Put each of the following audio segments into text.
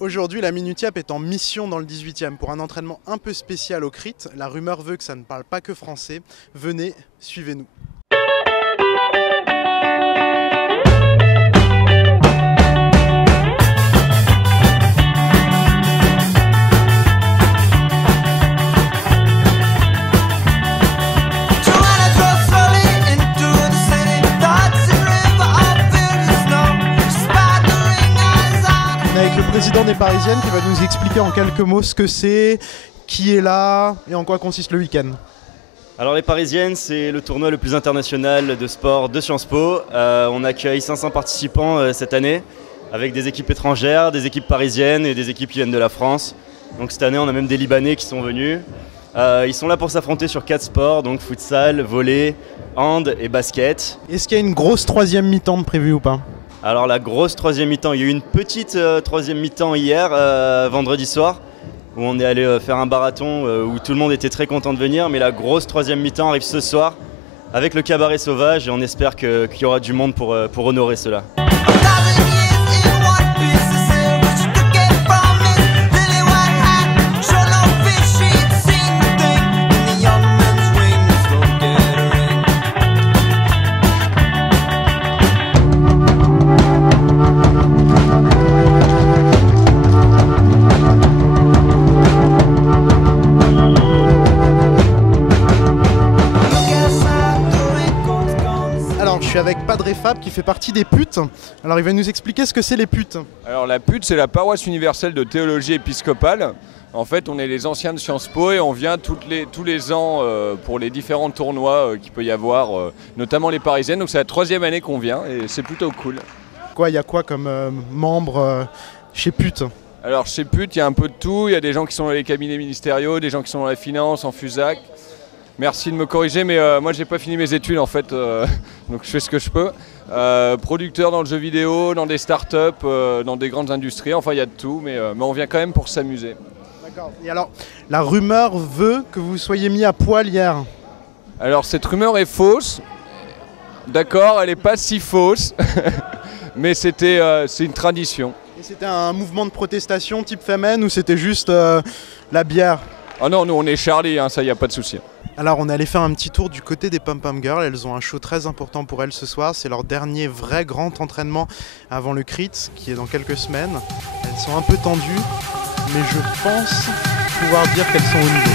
Aujourd'hui, la Minutiap est en mission dans le 18e pour un entraînement un peu spécial au CRIT. La rumeur veut que ça ne parle pas que français. Venez, suivez-nous. Avec le président des Parisiennes qui va nous expliquer en quelques mots ce que c'est, qui est là et en quoi consiste le week-end. Alors les Parisiennes, c'est le tournoi le plus international de sport de Sciences Po. On accueille 500 participants cette année avec des équipes étrangères, des équipes parisiennes et des équipes qui viennent de la France. Donc cette année, on a même des Libanais qui sont venus. Ils sont là pour s'affronter sur 4 sports, donc futsal, volley, hand et basket. Est-ce qu'il y a une grosse troisième mi-temps de prévue ou pas ? Alors la grosse troisième mi-temps, il y a eu une petite troisième mi-temps hier, vendredi soir, où on est allé faire un marathon où tout le monde était très content de venir, mais la grosse troisième mi-temps arrive ce soir avec le cabaret sauvage et on espère qu'il y aura du monde pour honorer cela. Je suis avec Padre Fab qui fait partie des putes. Alors il va nous expliquer ce que c'est les putes. Alors la pute, c'est la paroisse universelle de théologie épiscopale. En fait, on est les anciens de Sciences Po et on vient tous les ans pour les différents tournois qu'il peut y avoir, notamment les Parisiennes. Donc c'est la 3e année qu'on vient et c'est plutôt cool. Il y a quoi comme membres chez putes? Alors chez putes, il y a un peu de tout. Il y a des gens qui sont dans les cabinets ministériaux, des gens qui sont dans la finance, en FUSAC. Merci de me corriger, mais moi j'ai pas fini mes études en fait, donc je fais ce que je peux. Producteur dans le jeu vidéo, dans des startups, dans des grandes industries, enfin il y a de tout, mais on vient quand même pour s'amuser. D'accord. Et alors, la rumeur veut que vous soyez mis à poil hier. Alors cette rumeur est fausse, d'accord, elle n'est pas si fausse, mais c'est une tradition. Et c'était un mouvement de protestation type Femen ou c'était juste la bière? Ah non, nous on est Charlie, hein, ça y a pas de souci. Alors on est allé faire un petit tour du côté des Pom Pom Girls, elles ont un show très important pour elles ce soir, c'est leur dernier vrai grand entraînement avant le CRIT qui est dans quelques semaines. Elles sont un peu tendues, mais je pense pouvoir dire qu'elles sont au niveau.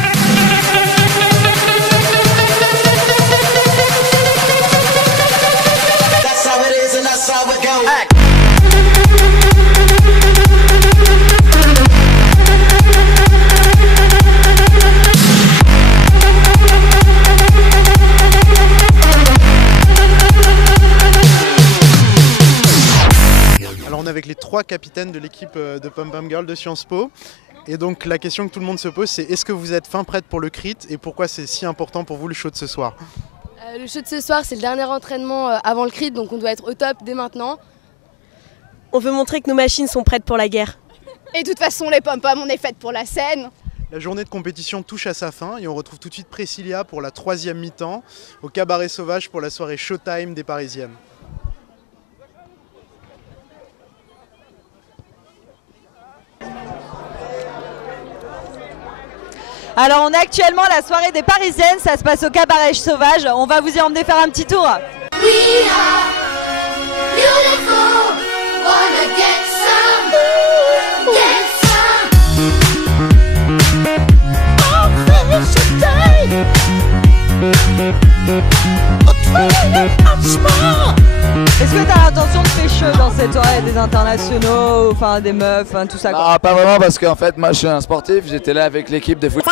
Avec les 3 capitaines de l'équipe de Pom Pom Girls de Sciences Po. Et donc la question que tout le monde se pose, c'est est-ce que vous êtes fin prête pour le CRIT et pourquoi c'est si important pour vous le show de ce soir? Le show de ce soir, c'est le dernier entraînement avant le CRIT, donc on doit être au top dès maintenant. On veut montrer que nos machines sont prêtes pour la guerre. Et de toute façon, les pom-pom, on est faites pour la scène. La journée de compétition touche à sa fin et on retrouve tout de suite Priscilla pour la 3e mi-temps au cabaret sauvage pour la soirée Showtime des Parisiennes. Alors on est actuellement à la soirée des Parisiennes, ça se passe au cabaret sauvage, on va vous y emmener faire un petit tour. We are beautiful, wanna get some, get some. Est-ce que t'as l'intention de pécho dans cette soirée des internationaux, enfin des meufs, enfin, tout ça quoi? Non, pas vraiment parce qu'en fait moi je suis un sportif, j'étais là avec l'équipe de foot. C'est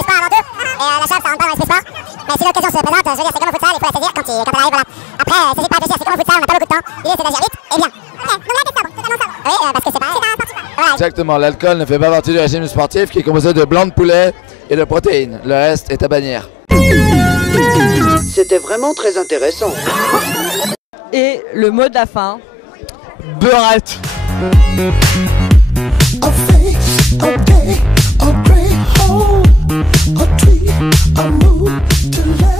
sport avant tout, et la chance ça rentre pas dans l'esprit sport, mais si l'occasion se présente, je veux dire c'est comme au futsal, il faut la saisir quand elle arrive, voilà. Après, c'est pas réfléchir, c'est comme au futsal, on n'a pas beaucoup de temps, l'idée c'est d'agir vite et bien. Ok, donc là t'es sobre, totalement sobre. Oui, parce que c'est un sportif. Voilà. Exactement, l'alcool ne fait pas partie du régime sportif qui est composé de blanc de poulet et de protéines, le reste est à bannir. C'était vraiment très intéressant. Et le mot de la fin. Beurette. A face, a day, a gray hole, a tree, a move to let